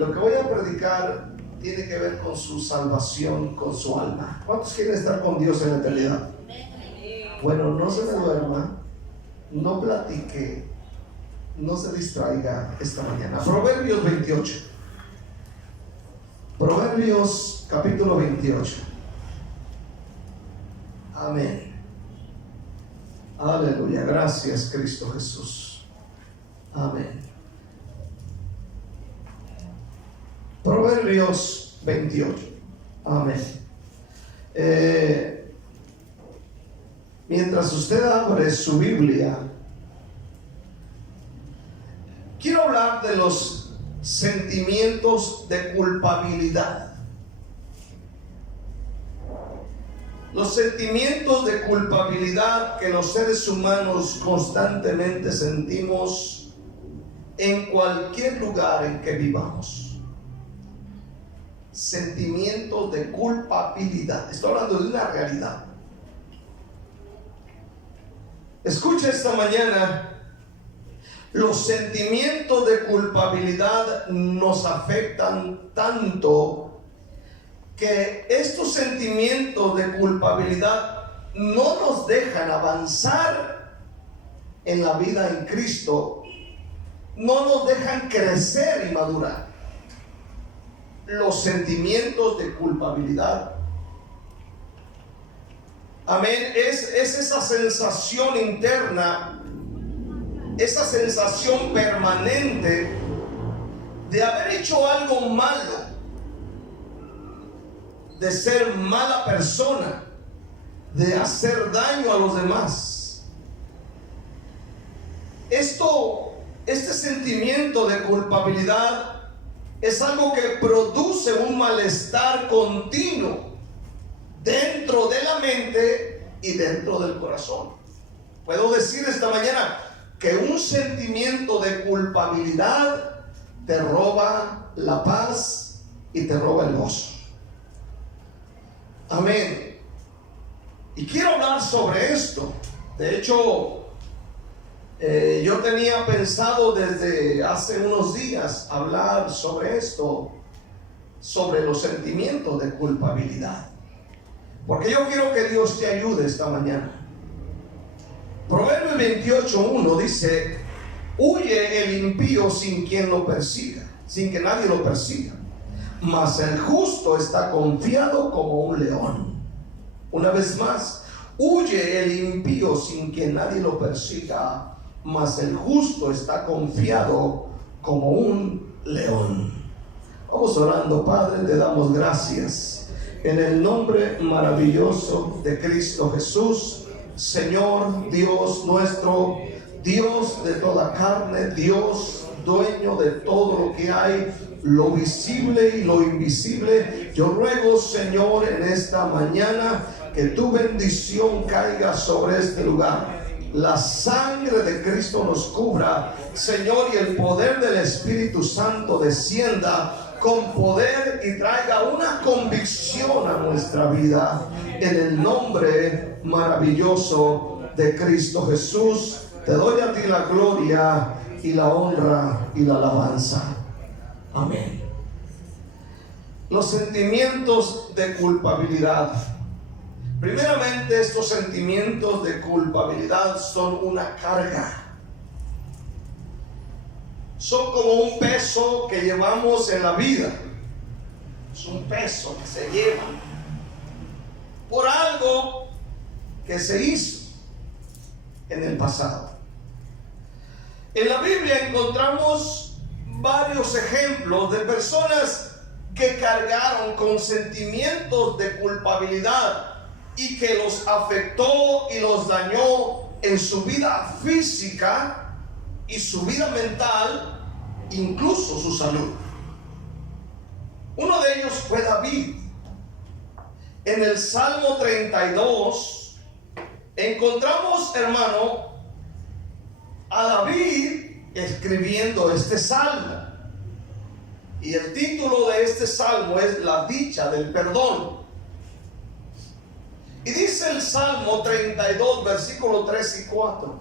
Lo que voy a predicar tiene que ver con su salvación, con su alma. ¿Cuántos quieren estar con Dios en la eternidad? Bueno, no se me duerma, no platique, no se distraiga esta mañana. Proverbios 28. Proverbios capítulo 28. Amén. Aleluya. Gracias, Cristo Jesús. Amén. Proverbios 28. Amén. Mientras usted abre su Biblia, quiero hablar de los sentimientos de culpabilidad. Los sentimientos de culpabilidad que los seres humanos constantemente sentimos en cualquier lugar en que vivamos. Sentimientos de culpabilidad. Estoy hablando de una realidad. Escucha esta mañana. Los sentimientos de culpabilidad nos afectan tanto que estos sentimientos de culpabilidad no nos dejan avanzar en la vida en Cristo, no nos dejan crecer y madurar. Los sentimientos de culpabilidad, amén, es esa sensación interna, esa sensación permanente de haber hecho algo malo, de ser mala persona, de hacer daño a los demás. Este sentimiento de culpabilidad es algo que produce un malestar continuo dentro de la mente y dentro del corazón. Puedo decir esta mañana que un sentimiento de culpabilidad te roba la paz y te roba el gozo. Amén. Y quiero hablar sobre esto. De hecho, yo tenía pensado desde hace unos días hablar sobre esto, sobre los sentimientos de culpabilidad, porque yo quiero que Dios te ayude esta mañana. Proverbios 28:1 dice: huye el impío sin quien lo persiga, sin que nadie lo persiga, mas el justo está confiado como un león. Una vez más, huye el impío sin que nadie lo persiga, mas el justo está confiado como un león. Vamos orando. Padre, te damos gracias en el nombre maravilloso de Cristo Jesús. Señor Dios nuestro, Dios de toda carne, Dios dueño de todo lo que hay, lo visible y lo invisible. Yo ruego, Señor, en esta mañana que tu bendición caiga sobre este lugar. La sangre de Cristo nos cubra, Señor, y el poder del Espíritu Santo descienda con poder y traiga una convicción a nuestra vida, en el nombre maravilloso de Cristo Jesús. Te doy a ti la gloria y la honra y la alabanza. Amén. Los sentimientos de culpabilidad. Primeramente, estos sentimientos de culpabilidad son una carga. Son como un peso que llevamos en la vida. Es un peso que se lleva por algo que se hizo en el pasado. En la Biblia encontramos varios ejemplos de personas que cargaron con sentimientos de culpabilidad y que los afectó y los dañó en su vida física y su vida mental, incluso su salud. Uno de ellos fue David. En el Salmo 32 encontramos, hermano, a David escribiendo este salmo. Y el título de este salmo es La dicha del perdón. Y dice el Salmo 32, versículos 3 y 4: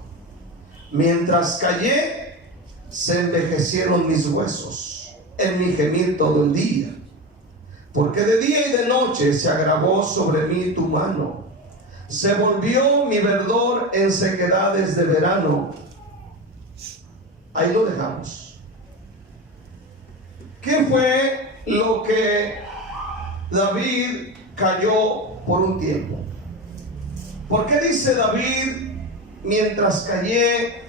mientras callé, se envejecieron mis huesos, en mi gemir todo el día. Porque de día y de noche se agravó sobre mí tu mano. Se volvió mi verdor en sequedades de verano. Ahí lo dejamos. ¿Qué fue lo que David cayó por un tiempo? ¿Por qué dice David, mientras callé,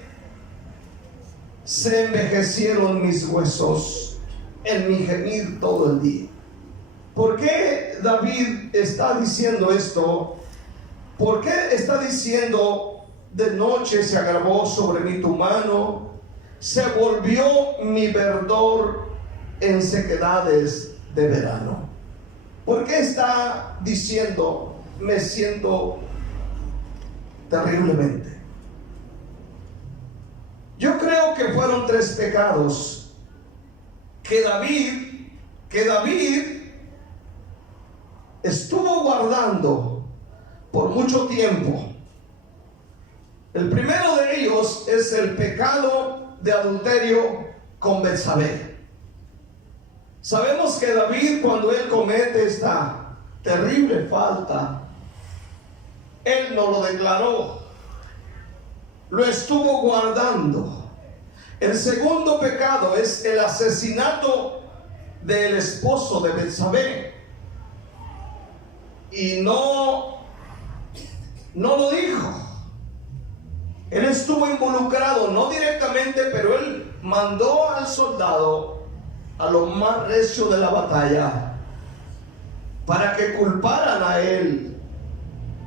se envejecieron mis huesos en mi gemir todo el día? ¿Por qué David está diciendo esto? ¿Por qué está diciendo de noche se agravó sobre mí tu mano, se volvió mi verdor en sequedades de verano? ¿Por qué está diciendo me siento terriblemente? Yo creo que fueron 3 pecados que David estuvo guardando por mucho tiempo. El primero de ellos es el pecado de adulterio con Betsabé. Sabemos que David, cuando él comete esta terrible falta, él no lo declaró, lo estuvo guardando. El segundo pecado es el asesinato del esposo de Betsabé, y no lo dijo. Él estuvo involucrado, no directamente, pero él mandó al soldado a lo más recio de la batalla para que culparan a él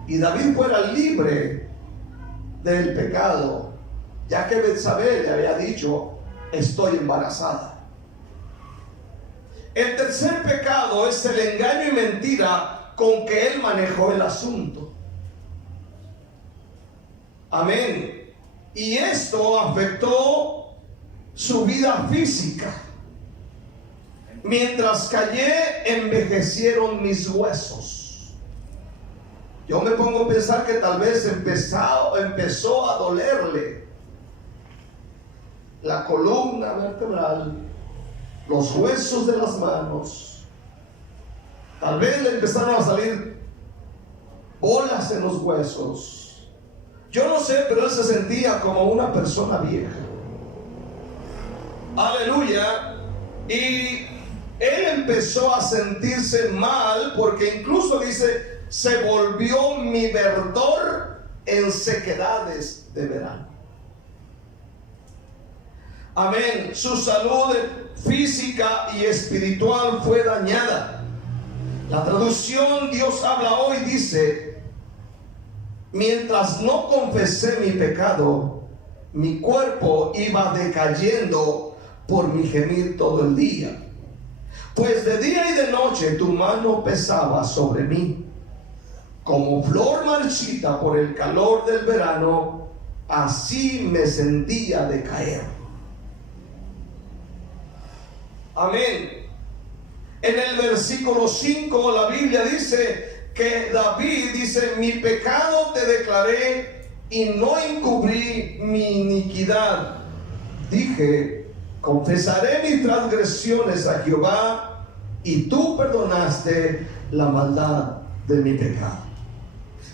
y David fuera libre del pecado, ya que Betsabé le había dicho: estoy embarazada. El tercer pecado es el engaño y mentira con que él manejó el asunto. Amén. Y esto afectó su vida física. Mientras callé, envejecieron mis huesos. Yo me pongo a pensar que tal vez empezó a dolerle la columna vertebral, los huesos de las manos. Tal vez le empezaron a salir bolas en los huesos. Yo no sé, pero él se sentía como una persona vieja. Aleluya. Y él empezó a sentirse mal, porque incluso dice: se volvió mi verdor en sequedades de verano. Amén. Su salud física y espiritual fue dañada. La traducción Dios habla hoy dice: mientras no confesé mi pecado, mi cuerpo iba decayendo por mi gemir todo el día. Pues de día y de noche tu mano pesaba sobre mí. Como flor marchita por el calor del verano, así me sentía decaer. Amén. En el versículo 5 la Biblia dice que David dice: mi pecado te declaré y no encubrí mi iniquidad. Dije: confesaré mis transgresiones a Jehová, y tú perdonaste la maldad de mi pecado.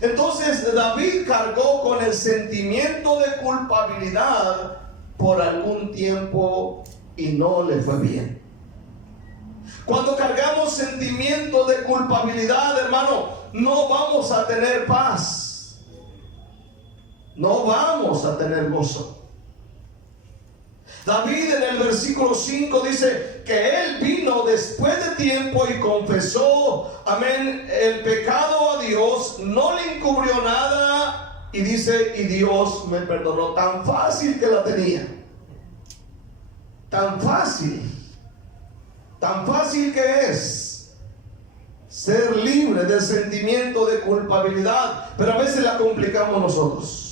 Entonces David cargó con el sentimiento de culpabilidad por algún tiempo y no le fue bien. Cuando cargamos sentimientos de culpabilidad, hermano, no vamos a tener paz, no vamos a tener gozo. David en el versículo 5 dice que él vino después de tiempo y confesó, amén, el pecado a Dios, no le encubrió nada, y dice: y Dios me perdonó. Tan fácil que la tenía, tan fácil que es ser libre del sentimiento de culpabilidad, pero a veces la complicamos nosotros.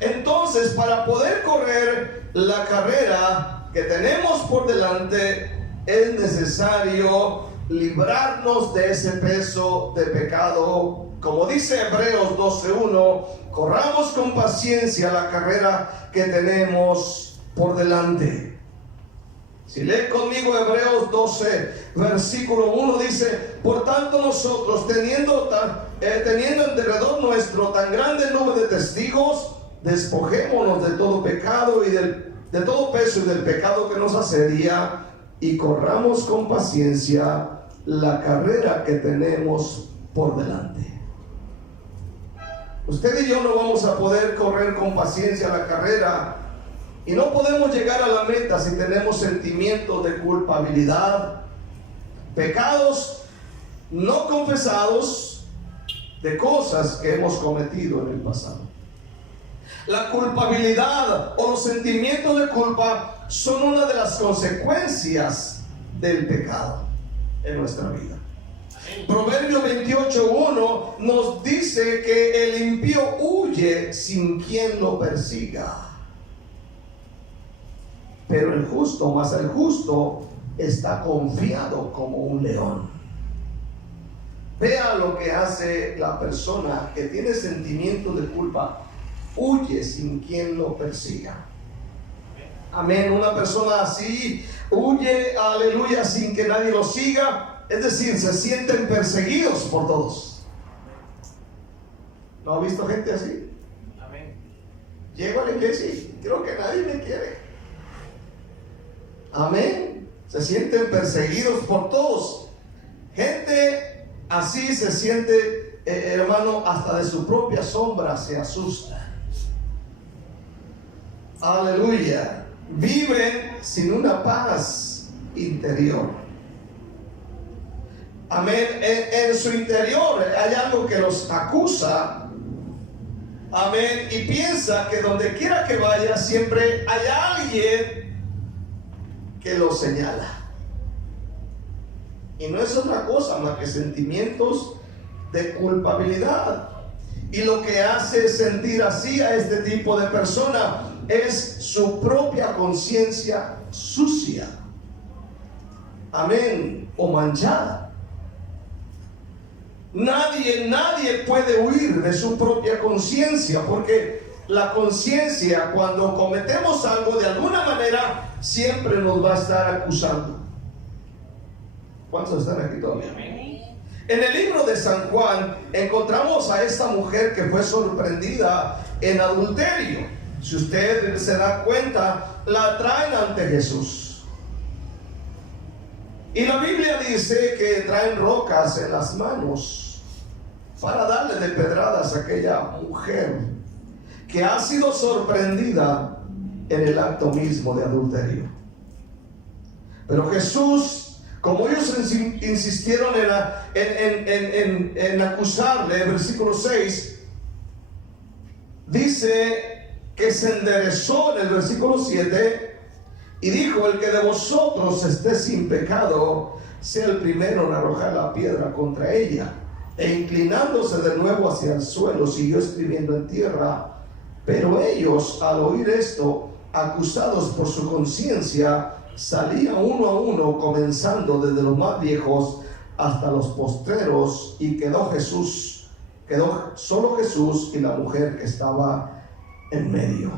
Entonces, para poder correr la carrera que tenemos por delante, es necesario librarnos de ese peso de pecado. Como dice Hebreos 12:1, corramos con paciencia la carrera que tenemos por delante. Si lee conmigo Hebreos 12, versículo 1, dice: por tanto nosotros, teniendo en derredor nuestro tan grande nube de testigos, despojémonos de todo pecado y de todo peso y del pecado que nos asedia, y corramos con paciencia la carrera que tenemos por delante. Usted y yo no vamos a poder correr con paciencia la carrera, y no podemos llegar a la meta si tenemos sentimientos de culpabilidad, pecados no confesados de cosas que hemos cometido en el pasado. La culpabilidad o los sentimientos de culpa son una de las consecuencias del pecado en nuestra vida. Proverbio 28:1 nos dice que el impío huye sin quien lo persiga, pero el justo está confiado como un león. Vea lo que hace la persona que tiene sentimientos de culpa: huye sin quien lo persiga. Amén. Una persona así huye, aleluya, sin que nadie lo siga. Es decir, se sienten perseguidos por todos. ¿No ha visto gente así? Amén. Llego a la iglesia y creo que nadie me quiere. Amén. Se sienten perseguidos por todos. Gente así se siente, hermano, hasta de su propia sombra se asusta. Aleluya. Viven sin una paz interior. Amén. En su interior hay algo que los acusa. Amén. Y piensa que donde quiera que vaya siempre hay alguien que lo señala. Y no es otra cosa más que sentimientos de culpabilidad. Y lo que hace sentir así a este tipo de persona es su propia conciencia sucia. Amén. O manchada. Nadie puede huir de su propia conciencia, porque la conciencia, cuando cometemos algo, de alguna manera siempre nos va a estar acusando. ¿Cuántos están aquí todavía? En el libro de San Juan encontramos a esta mujer que fue sorprendida en adulterio. Si usted se da cuenta, la traen ante Jesús. Y la Biblia dice que traen rocas en las manos para darle de pedradas a aquella mujer que ha sido sorprendida en el acto mismo de adulterio. Pero Jesús, como ellos insistieron en acusarle, versículo 6, dice que se enderezó en el versículo 7 y dijo: el que de vosotros esté sin pecado, sea el primero en arrojar la piedra contra ella. E inclinándose de nuevo hacia el suelo, siguió escribiendo en tierra. Pero ellos, al oír esto, acusados por su conciencia, salían uno a uno, comenzando desde los más viejos hasta los postreros, y quedó solo Jesús y la mujer que estaba en medio.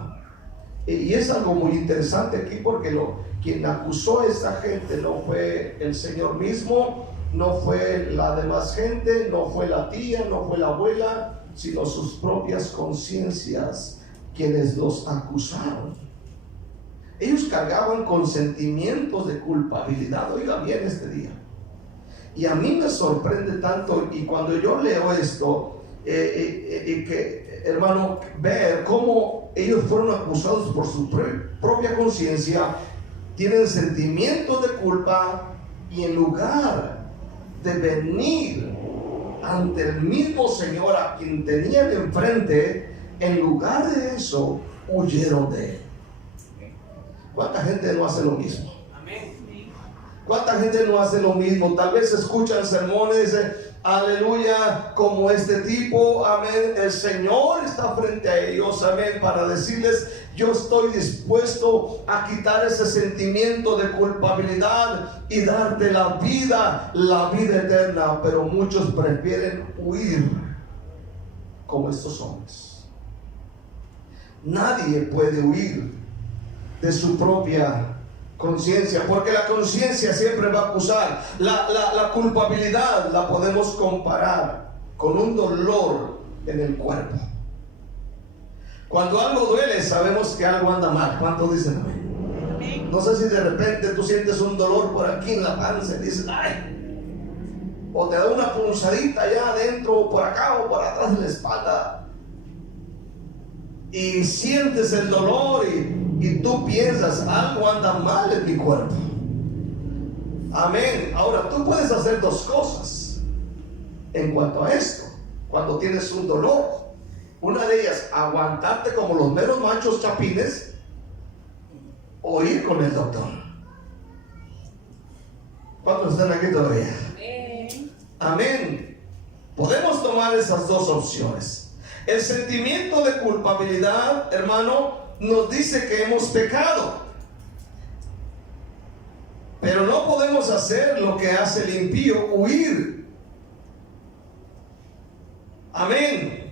Y es algo muy interesante aquí, porque quien acusó a esta gente no fue el Señor mismo, no fue la demás gente, no fue la tía, no fue la abuela, sino sus propias conciencias quienes los acusaron. Ellos cargaban con sentimientos de culpabilidad. Oiga bien este día. Y a mí me sorprende tanto, y cuando yo leo esto, que, hermano, ver cómo ellos fueron acusados por su propia conciencia, tienen sentimientos de culpa, y en lugar de venir ante el mismo Señor a quien tenían enfrente, en lugar de eso, huyeron de él. ¿Cuánta gente no hace lo mismo? ¿Cuánta gente no hace lo mismo? Tal vez escuchan sermones, aleluya, como este tipo, amén. El Señor está frente a ellos, amén, para decirles: yo estoy dispuesto a quitar ese sentimiento de culpabilidad y darte la vida eterna. Pero muchos prefieren huir como estos hombres. Nadie puede huir de su propia conciencia, porque la conciencia siempre va a acusar. La culpabilidad la podemos comparar con un dolor en el cuerpo. Cuando algo duele, sabemos que algo anda mal. ¿Cuántos dicen amén? No sé si de repente tú sientes un dolor por aquí en la panza y dices, ay, o te da una punzadita allá adentro, o por acá, o por atrás de la espalda, y sientes el dolor y tú piensas, algo anda mal en mi cuerpo. Amén. Ahora, tú puedes hacer dos cosas en cuanto a esto. Cuando tienes un dolor, una de ellas, aguantarte como los meros machos chapines, o ir con el doctor. ¿Cuántos están aquí todavía? Amén. Podemos tomar esas dos opciones. El sentimiento de culpabilidad, hermano, nos dice que hemos pecado, pero no podemos hacer lo que hace el impío, huir. Amén.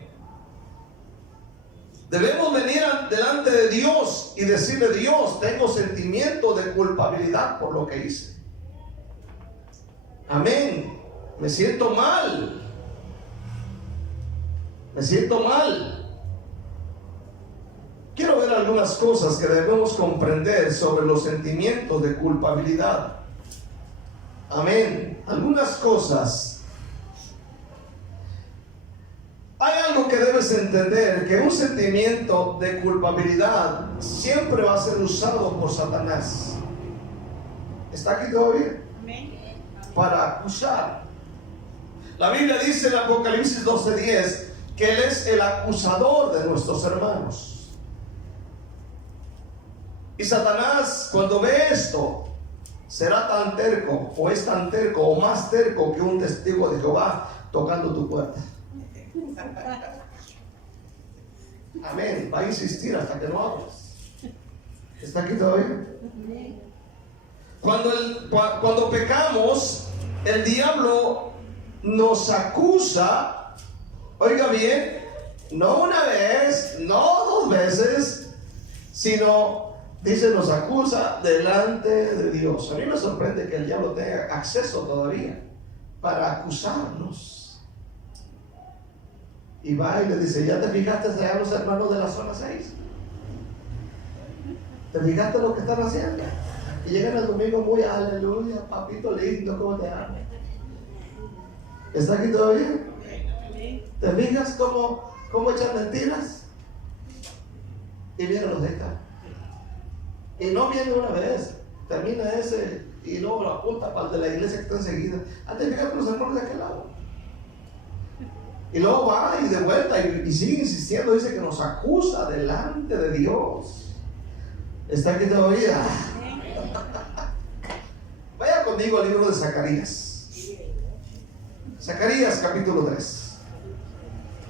Debemos venir delante de Dios y decirle: Dios, tengo sentimiento de culpabilidad por lo que hice. Amén. Me siento mal. Me siento mal. Quiero ver algunas cosas que debemos comprender sobre los sentimientos de culpabilidad. Amén. Algunas cosas. Hay algo que debes entender, que un sentimiento de culpabilidad siempre va a ser usado por Satanás. ¿Está aquí todavía? Amén. Para acusar. La Biblia dice en Apocalipsis 12:10 que Él es el acusador de nuestros hermanos. Y Satanás, cuando ve esto, será tan terco, o es tan terco, o más terco que un testigo de Jehová tocando tu puerta. Amén. Va a insistir hasta que no abras. ¿Está aquí todavía? Cuando pecamos, el diablo nos acusa. Oiga bien, no una vez, no dos veces, sino, dice, nos acusa delante de Dios. A mí me sorprende que el diablo tenga acceso todavía para acusarnos. Y va y le dice: ¿ya te fijaste allá los hermanos de la zona 6? ¿Te fijaste lo que están haciendo? Y llegan el domingo muy, aleluya, papito lindo, ¿cómo te amo? ¿Está aquí todavía? ¿Te fijas cómo echan mentiras? Y vienen los de acá. Y no viene una vez, termina ese y luego lo apunta para el de la iglesia que está enseguida. Antes de llegar con los hermanos de aquel lado. Y luego va y de vuelta y sigue insistiendo, dice que nos acusa delante de Dios. ¿Está aquí todavía? Vaya conmigo al libro de Zacarías. Zacarías capítulo 3.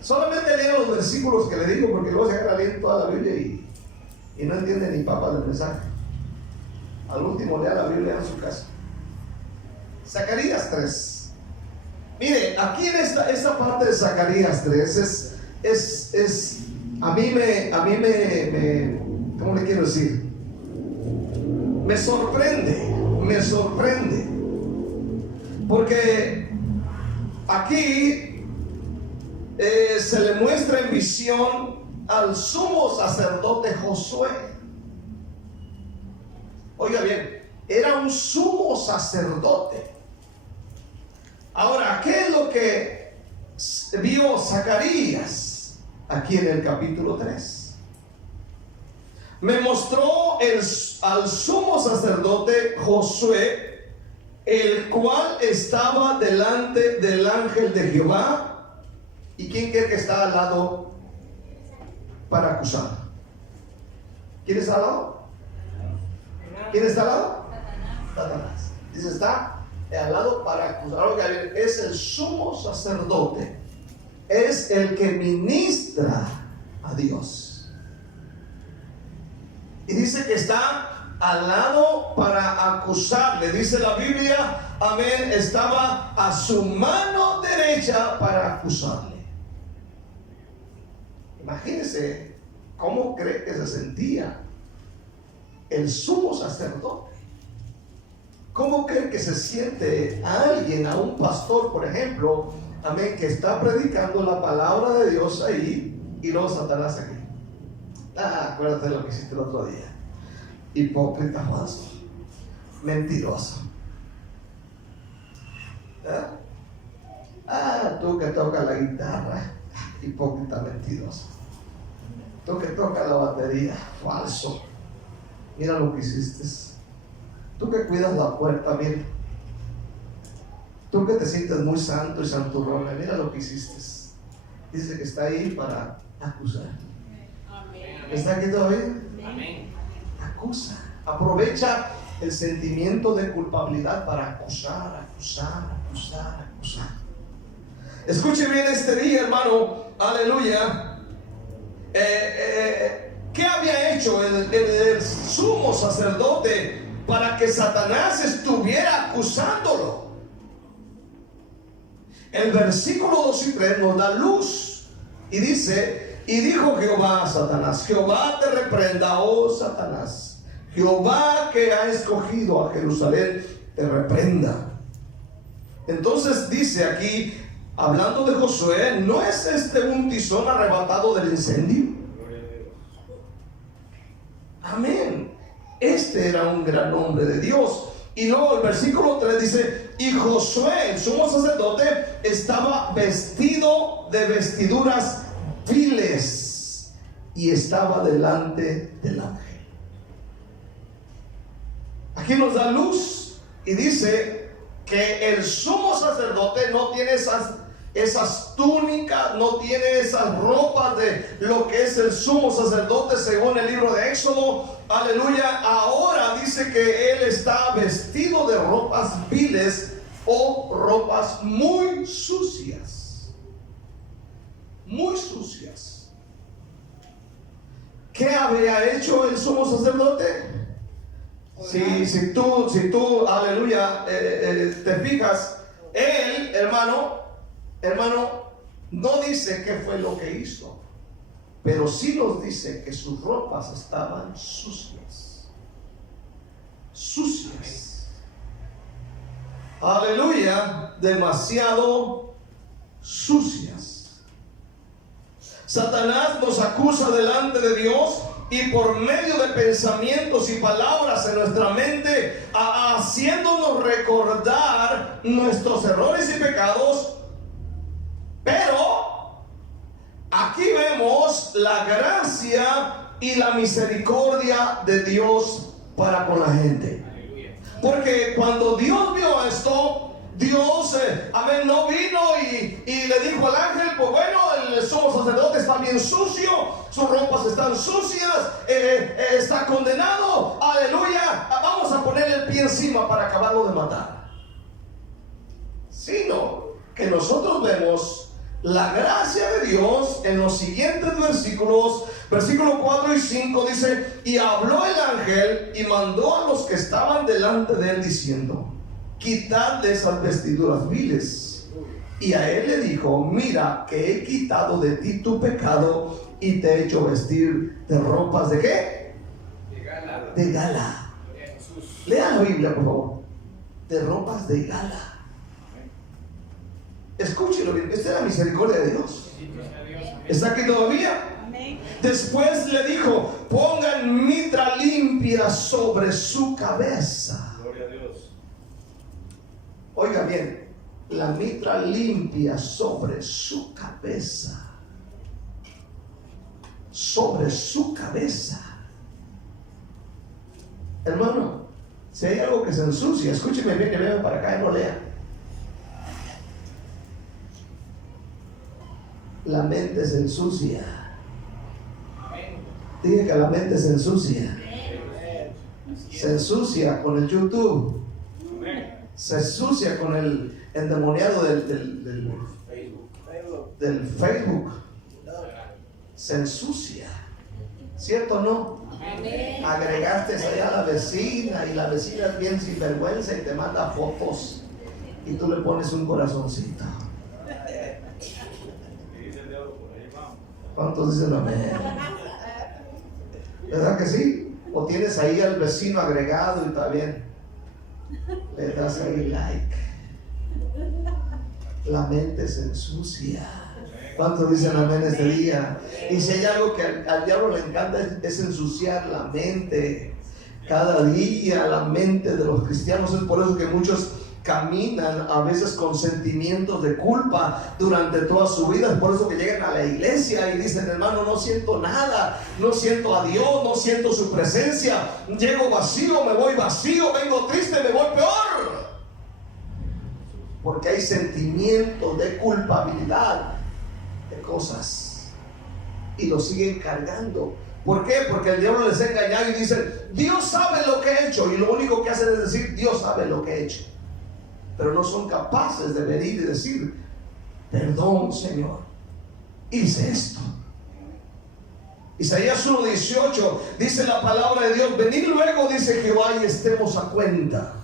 Solamente lea los versículos que le digo, porque luego se agarra a leer toda la Biblia y no entiende ni papa del mensaje. Al último lea la Biblia en su casa. Zacarías 3. Mire, aquí en esta parte de Zacarías 3 a mí me ¿cómo le quiero decir? Me sorprende, porque aquí se le muestra en visión al sumo sacerdote Josué. Oiga bien, era un sumo sacerdote. Ahora, ¿qué es lo que vio Zacarías aquí en el capítulo 3? Me mostró al sumo sacerdote Josué, el cual estaba delante del ángel de Jehová. ¿Y quién cree que está al lado para acusar? ¿Quién está al lado? ¿Quién está al lado? Satanás. Dice, está al lado para acusar. Es el sumo sacerdote, es el que ministra a Dios. Y dice que está al lado para acusarle. Dice la Biblia, amén, estaba a su mano derecha para acusarle. Imagínense cómo cree que se sentía el sumo sacerdote. ¿Cómo cree que se siente a alguien, a un pastor, por ejemplo, amén, que está predicando la palabra de Dios ahí y luego Satanás aquí? Acuérdate de lo que hiciste el otro día. Hipócrita, falso, mentiroso. Tú que tocas la guitarra, hipócrita, mentiroso. Tú que tocas la batería, falso. Mira lo que hiciste. Tú que cuidas la puerta, mira. Tú que te sientes muy santo y santurrón, mira lo que hiciste. Dice que está ahí para acusar. ¿Está aquí todavía? Amén. Acusa. Aprovecha el sentimiento de culpabilidad para acusar. Escuche bien este día, hermano. Aleluya. ¿Qué había hecho el sumo sacerdote para que Satanás estuviera acusándolo? El versículo 2 y 3 nos da luz y dice: y dijo Jehová a Satanás, Jehová te reprenda, oh Satanás, Jehová que ha escogido a Jerusalén te reprenda. Entonces dice aquí, hablando de Josué, ¿no es este un tizón arrebatado del incendio? Amén. Este era un gran hombre de Dios. Y luego el versículo 3 dice: y Josué, el sumo sacerdote, estaba vestido de vestiduras viles y estaba delante del ángel. Aquí nos da luz y dice que el sumo sacerdote no tiene esas túnicas, no tiene esas ropas de lo que es el sumo sacerdote según el libro de Éxodo. Aleluya. Ahora dice que él está vestido de ropas viles o ropas muy sucias. Muy sucias. ¿Qué había hecho el sumo sacerdote? Si tú, aleluya, te fijas, él, hermano, no dice qué fue lo que hizo, pero sí nos dice que sus ropas estaban sucias. Aleluya, demasiado sucias. Satanás nos acusa delante de Dios y por medio de pensamientos y palabras en nuestra mente, haciéndonos recordar nuestros errores y pecados. Pero aquí vemos la gracia y la misericordia de Dios para con la gente. Porque cuando Dios vio esto, Dios, amén, no vino y le dijo al ángel: pues bueno, el sumo sacerdote está bien sucio, sus ropas están sucias, está condenado, aleluya, vamos a ponerle el pie encima para acabarlo de matar. Sino que nosotros vemos la gracia de Dios en los siguientes versículos. Versículo 4 y 5 dice: y habló el ángel y mandó a los que estaban delante de él diciendo: quitadle esas vestiduras viles. Y a él le dijo: mira que he quitado de ti tu pecado y te he hecho vestir de ropas ¿de qué? De gala. Lea la Biblia, por favor. De ropas de gala. Escúchelo bien, esta es la misericordia de Dios. ¿Está aquí todavía? Después le dijo: pongan mitra limpia sobre su cabeza. Gloria a Dios. Oiga bien, la mitra limpia sobre su cabeza. Sobre su cabeza. Hermano, si hay algo que se ensucia, escúcheme bien y venga para acá y no lea. La mente se ensucia. Dije que la mente se ensucia. Se ensucia con el YouTube. Se ensucia con el endemoniado del Facebook. Se ensucia. ¿Cierto o no? Agregaste allá a la vecina y la vecina es bien sinvergüenza y te manda fotos y tú le pones un corazoncito. ¿Cuántos dicen amén? ¿Verdad que sí? O tienes ahí al vecino agregado y está bien. le das ahí like. La mente se ensucia. ¿Cuántos dicen amén este día? Y si hay algo que al diablo le encanta es ensuciar la mente. Cada día la mente de los cristianos. Es por eso que muchos caminan a veces con sentimientos de culpa durante toda su vida. Es por eso que llegan a la iglesia y dicen: hermano, no siento nada, no siento a Dios, no siento su presencia, llego vacío, me voy vacío, vengo triste, me voy peor. Porque hay sentimientos de culpabilidad de cosas y lo siguen cargando. ¿Por qué? Porque el diablo les ha engañado y dicen: Dios sabe lo que he hecho, y lo único que hacen es decir: Dios sabe lo que he hecho, pero no son capaces de venir y decir: perdón, Señor, hice esto. Isaías 1:18 dice la palabra de Dios: venid luego, dice Jehová, y estemos a cuenta.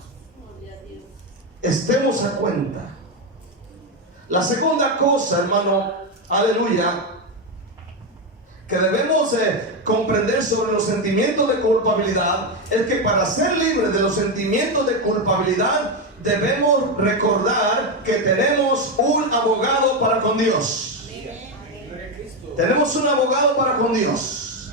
Estemos a cuenta. La segunda cosa, hermano, aleluya, que debemos comprender sobre los sentimientos de culpabilidad es que para ser libres de los sentimientos de culpabilidad debemos recordar que tenemos un abogado para con Dios. Tenemos un abogado para con Dios.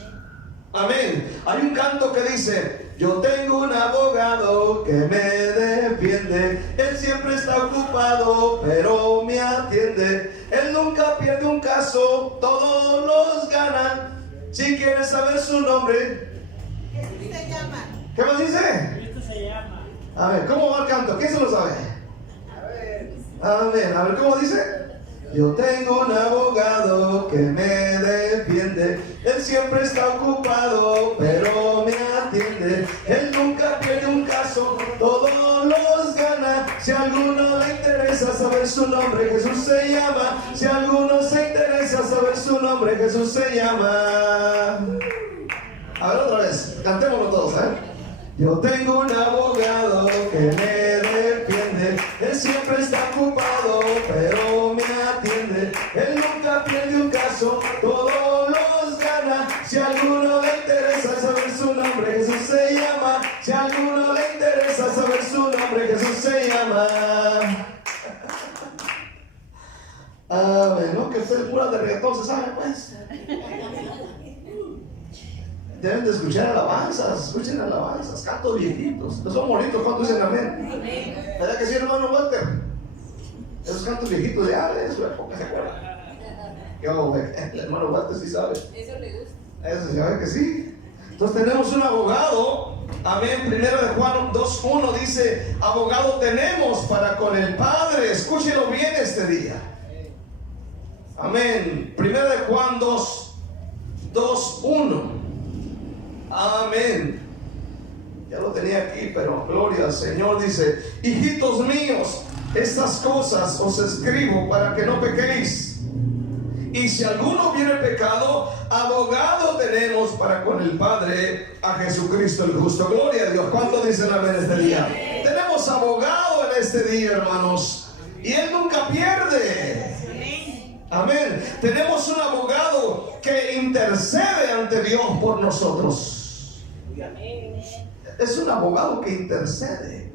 Amén. Hay un canto que dice: yo tengo un abogado que me defiende, él siempre está ocupado pero me atiende, él nunca pierde un caso, todos los ganan. Si quieres saber su nombre, Jesús se llama. ¿qué más dice? Cristo se llama. A ver, ¿cómo va el canto? ¿Quién se lo sabe? Amén. A ver, ¿cómo dice? Yo tengo un abogado que me defiende, él siempre está ocupado pero me atiende, él nunca pierde un caso, todos los gana. Si a alguno le interesa saber su nombre, Jesús se llama. Si a alguno se interesa saber su nombre, Jesús se llama. A ver, otra vez, cantémoslo todos, Yo tengo un abogado que me defiende, él siempre está ocupado pero me atiende, él nunca pierde un caso, todos los gana. Si a alguno le interesa saber su nombre, Jesús se llama. Si a alguno le interesa saber su nombre, Jesús se llama. Amén. No, que ustedes puras de reggaetón se saben, pues. Deben de escuchar alabanzas, escuchen alabanzas, cantos viejitos. No son bonitos, ¿cuántos dicen amén? ¿Verdad que sí, hermano Walter? Esos cantos viejitos de de su época, ¿se acuerdan? El hermano Walter sí sabe. Eso le gusta. Eso se sabe que sí. Entonces tenemos un abogado. Amén. Primero de Juan 2:1 dice: abogado tenemos para con el Padre. Escúchelo bien este día. Amén. Primero de Juan 2:1. Amén. Ya lo tenía aquí, pero gloria al Señor. Dice: hijitos míos, estas cosas os escribo para que no pequéis. Y si alguno hubiere pecado, abogado tenemos para con el Padre, a Jesucristo el justo. Gloria a Dios. ¿Cuántos dicen amén este día? Tenemos abogado en este día, hermanos, y Él nunca pierde. Amén. Tenemos un abogado que intercede ante Dios por nosotros. Es un abogado que intercede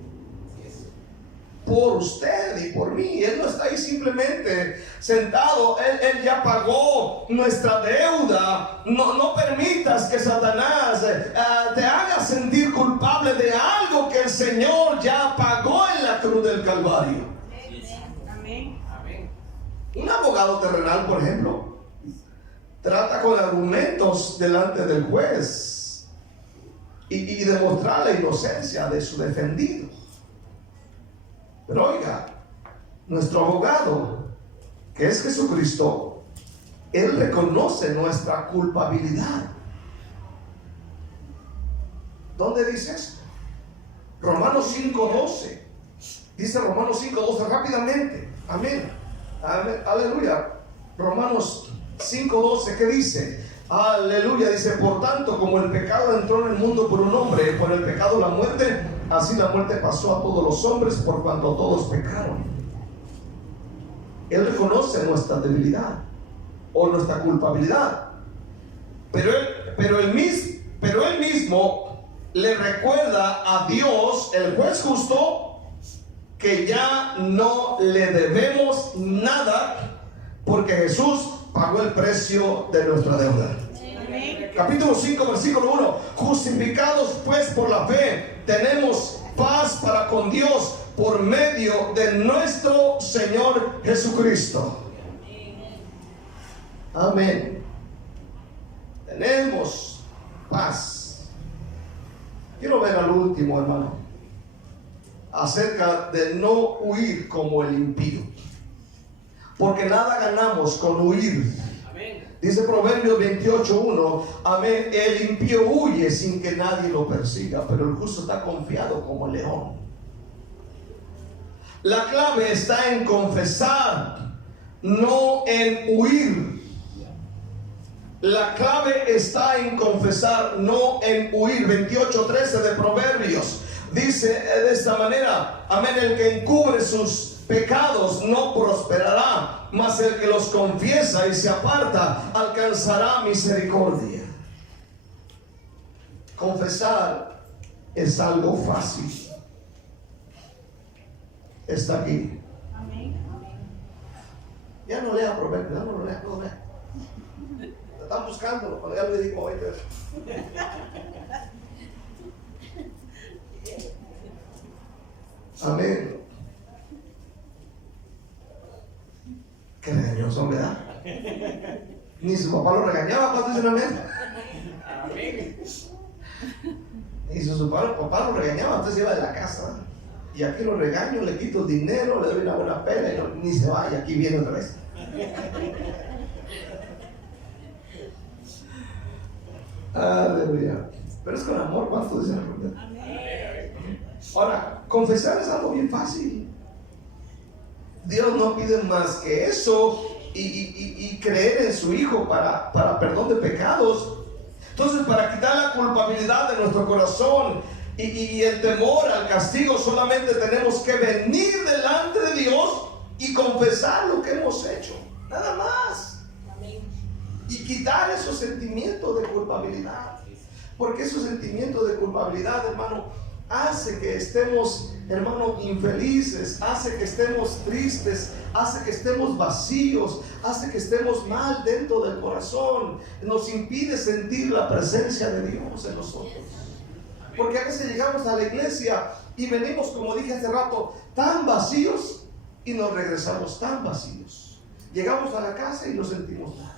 por usted y por mí. Él no está ahí simplemente sentado. Él ya pagó nuestra deuda. No permitas que Satanás te haga sentir culpable de algo que el Señor ya pagó en la cruz del Calvario. Amén. Un abogado terrenal, por ejemplo, trata con argumentos delante del juez y demostrar la inocencia de su defendido. Pero oiga, nuestro abogado, que es Jesucristo, Él reconoce nuestra culpabilidad. ¿Dónde dice esto? Romanos 5:12. Dice Romanos 5:12 rápidamente. Amén. Amén. Aleluya. Romanos 5:12, ¿qué dice? Aleluya. Dice: por tanto, como el pecado entró en el mundo por un hombre, por el pecado la muerte, así la muerte pasó a todos los hombres por cuanto todos pecaron. Él reconoce nuestra debilidad o nuestra culpabilidad, pero él mismo le recuerda a Dios, el juez justo, que ya no le debemos nada porque Jesús pagó el precio de nuestra deuda. Capítulo 5, versículo 1. Justificados pues por la fe, tenemos paz para con Dios por medio de nuestro Señor Jesucristo. Amén. Tenemos paz. Quiero ver al último, hermano, acerca de no huir como el impío, porque nada ganamos con huir. Dice Proverbios 28:1, amén, el impío huye sin que nadie lo persiga, pero el justo está confiado como el león. La clave está en confesar, no en huir. La clave está en confesar, no en huir. 28:13 de Proverbios dice de esta manera, amén, el que encubre sus pecados no prosperará, mas el que los confiesa y se aparta alcanzará misericordia. Confesar es algo fácil. Está aquí. Amén. Ya no lea Proverbios, ya no lo lea, no lo lea. Están buscándolo, cuando ya le digo hoy. Amén. Qué regañoso, ¿verdad? Ni su papá lo regañaba cuando dicen amén. Y su papá lo regañaba, entonces iba de la casa. Y aquí lo regaño, le quito dinero, le doy una buena pena y no, ni se vaya, aquí viene otra vez. Aleluya. Pero es con amor, ¿cuánto dicen la verdad? Ahora, confesar es algo bien fácil. Dios no pide más que eso y creer en su Hijo para perdón de pecados. Entonces, para quitar la culpabilidad de nuestro corazón y el temor al castigo, solamente tenemos que venir delante de Dios y confesar lo que hemos hecho. Nada más. Y quitar esos sentimientos de culpabilidad. Porque esos sentimientos de culpabilidad, hermano, hace que estemos, hermano, infelices, hace que estemos tristes, hace que estemos vacíos, hace que estemos mal dentro del corazón, nos impide sentir la presencia de Dios en nosotros. Porque a veces llegamos a la iglesia y venimos, como dije hace rato, tan vacíos y nos regresamos tan vacíos. Llegamos a la casa y no sentimos nada.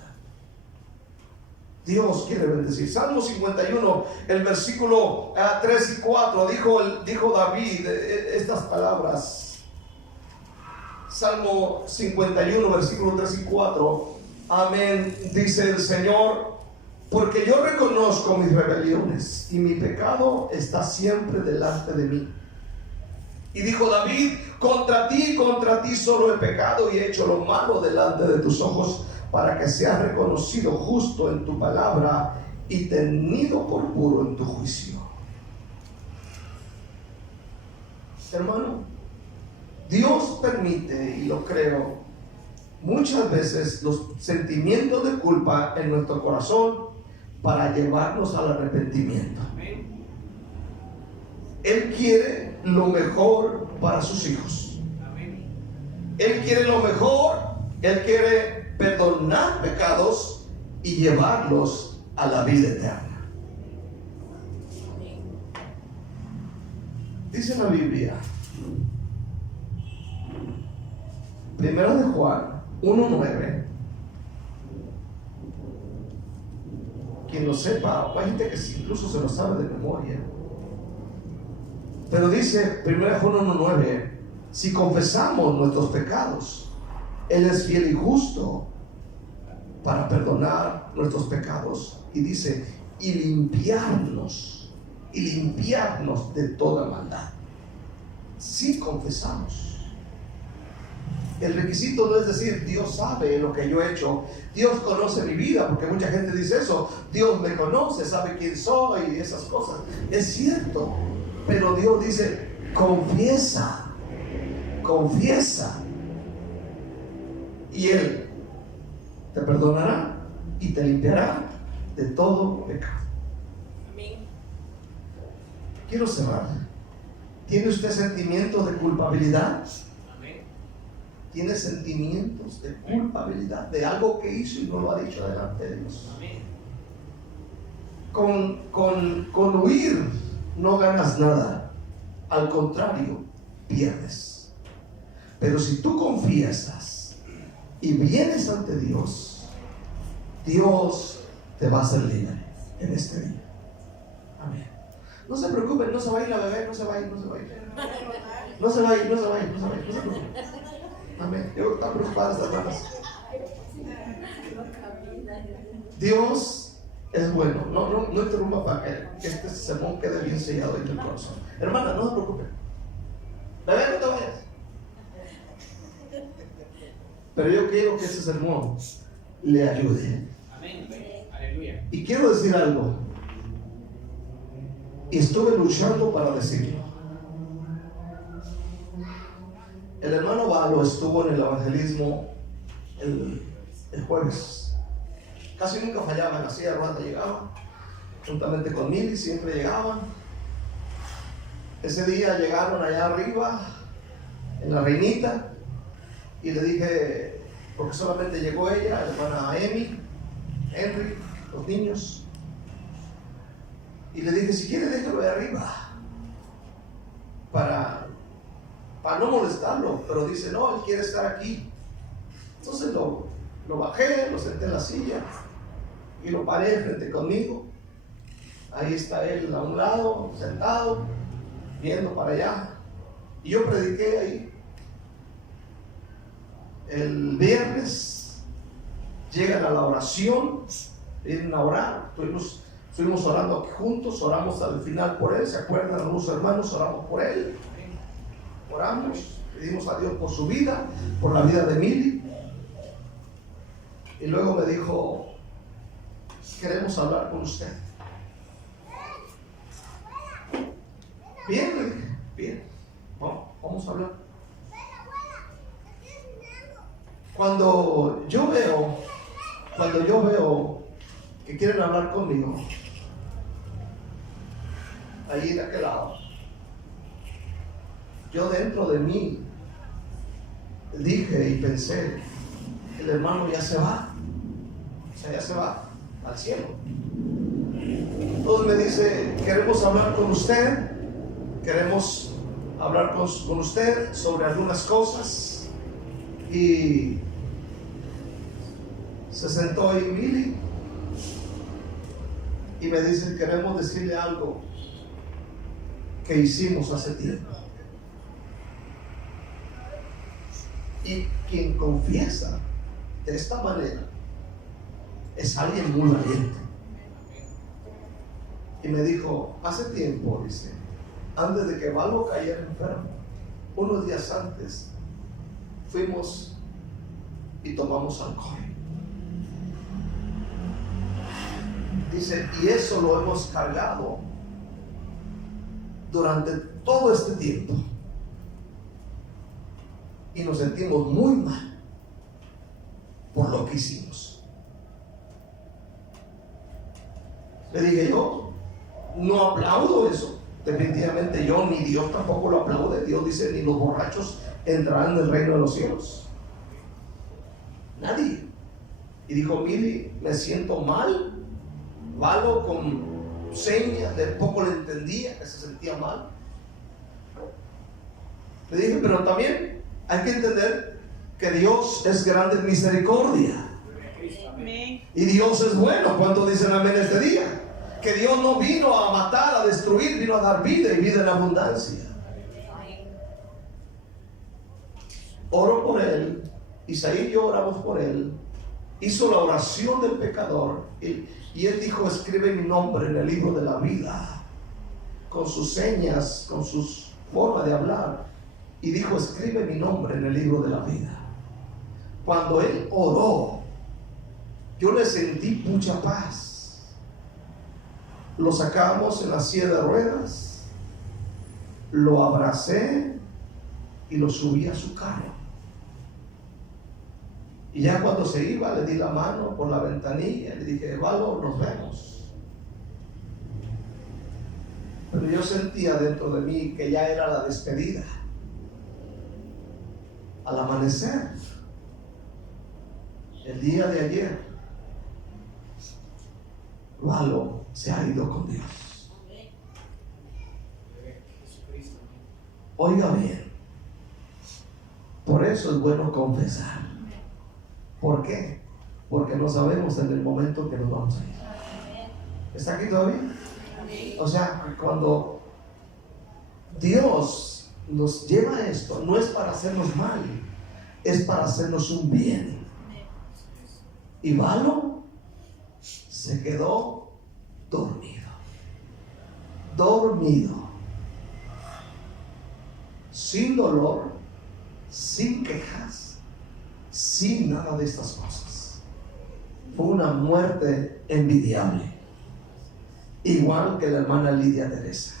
Dios quiere bendecir. Salmo 51, el versículo 3 y 4, dijo David estas palabras. Salmo 51, versículo 3 y 4. Amén. Dice el Señor, porque yo reconozco mis rebeliones y mi pecado está siempre delante de mí. Y dijo David, contra ti solo he pecado y he hecho lo malo delante de tus ojos, para que seas reconocido justo en tu palabra y tenido por puro en tu juicio. Hermano, Dios permite, y lo creo, muchas veces los sentimientos de culpa en nuestro corazón para llevarnos al arrepentimiento. Él quiere lo mejor para sus hijos. Él quiere lo mejor, Él quiere perdonar pecados y llevarlos a la vida eterna. Dice la Biblia, Primera de Juan 1:9. Quien lo sepa, hay gente que incluso se lo sabe de memoria. Pero dice Primera de Juan 1:9, si confesamos nuestros pecados, Él es fiel y justo para perdonar nuestros pecados. Y dice, y limpiarnos de toda maldad. Si confesamos. El requisito no es decir, Dios sabe lo que yo he hecho, Dios conoce mi vida, porque mucha gente dice eso, Dios me conoce, sabe quién soy y esas cosas. Es cierto, pero Dios dice, confiesa. Y Él te perdonará y te limpiará de todo pecado. quiero cerrar. ¿Tiene usted sentimientos de culpabilidad? ¿Tiene sentimientos de culpabilidad de algo que hizo y no lo ha dicho delante de Dios? Con huir no ganas nada, al contrario, pierdes. Pero si tú confiesas y vienes ante Dios, Dios te va a hacer libre en este día. Amén. No se preocupen, no se va a ir la bebé, no se va a ir. No se va a ir, no se preocupen. Amén. Yo estaba preocupada estas hermanas. Dios es bueno. No interrumpa para que este sermón quede bien sellado en el corazón. Hermana, no se preocupe. Bebé, no te vayas. Pero yo quiero que ese sermón le ayude. Amén. Aleluya. Y quiero decir algo. Y estuve luchando para decirlo. El hermano Valo estuvo en el evangelismo el jueves. Casi nunca fallaba, en la silla de ruedas llegaba, juntamente con Mili, siempre llegaban. Ese día llegaron allá arriba, en la Reinita, y le dije, porque solamente llegó ella, la hermana Emi, Henry, los niños, y le dije, si quiere déjalo de arriba, para no molestarlo, pero dice, no, él quiere estar aquí. Entonces lo bajé, lo senté en la silla y lo paré frente conmigo. Ahí está él a un lado, sentado, viendo para allá. Y yo prediqué ahí. El viernes llegan a la oración, vienen a orar. Estuvimos orando aquí juntos, oramos al final por él. ¿Se acuerdan, algunos hermanos? Oramos por él. Oramos, pedimos a Dios por su vida, por la vida de Mili. Y luego me dijo, queremos hablar con usted. Bien, le dije, bien, vamos a hablar. Cuando yo veo que quieren hablar conmigo, allí de aquel lado, yo dentro de mí dije y pensé, el hermano ya se va, ya se va al cielo. Entonces me dice, queremos hablar con usted, queremos hablar con usted sobre algunas cosas. Y se sentó ahí Mili y me dice, queremos decirle algo que hicimos hace tiempo. Y quien confiesa de esta manera es alguien muy valiente. Y me dijo, hace tiempo, dice, antes de que Valo cayera enfermo, unos días antes, fuimos y tomamos alcohol. Dice, y eso lo hemos cargado durante todo este tiempo. Y nos sentimos muy mal por lo que hicimos. Le dije, yo no aplaudo eso. Definitivamente yo, ni Dios tampoco lo aplaude. Dios dice, ni los borrachos entrarán en el reino de los cielos. Nadie. Y dijo, Mili, me siento mal. Valo con señas, de poco le entendía que se sentía mal. Le dije, pero también hay que entender que Dios es grande en misericordia. Amén. Y Dios es bueno. ¿Cuántos dicen amén este día? Que Dios no vino a matar, a destruir, vino a dar vida y vida en abundancia. Oro por él. Isaí y yo oramos por él. Hizo la oración del pecador y él dijo, escribe mi nombre en el libro de la vida, con sus señas, con sus formas de hablar, y dijo, escribe mi nombre en el libro de la vida. Cuando él oró, yo le sentí mucha paz. Lo sacamos en la silla de ruedas, lo abracé y lo subí a su carro. Y ya cuando se iba, le di la mano por la ventanilla y le dije, Valo, nos vemos. Pero yo sentía dentro de mí que ya era la despedida. Al amanecer, el día de ayer, Valo se ha ido con Dios. Oiga bien, por eso es bueno confesar. ¿Por qué? Porque no sabemos en el momento que nos vamos a ir. ¿Está aquí todavía? O sea, cuando Dios nos lleva a esto, no es para hacernos mal, es para hacernos un bien. Y Valo se quedó dormido, sin dolor, sin quejas, sin nada de estas cosas. Fue una muerte envidiable, igual que la hermana Lidia Teresa.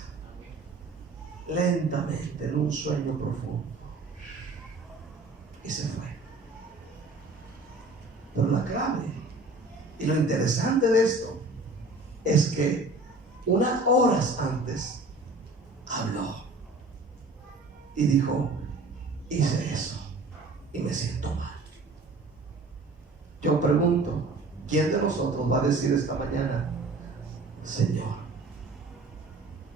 Lentamente, en un sueño profundo, y se fue. Pero la clave y lo interesante de esto es que unas horas antes habló y dijo: hice eso y me siento mal. Yo pregunto, ¿quién de nosotros va a decir esta mañana: Señor,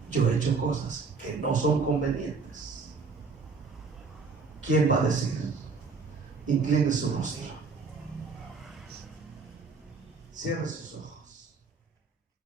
yo he hecho cosas que no son convenientes? ¿Quién va a decir? Incline su rostro, cierre sus ojos.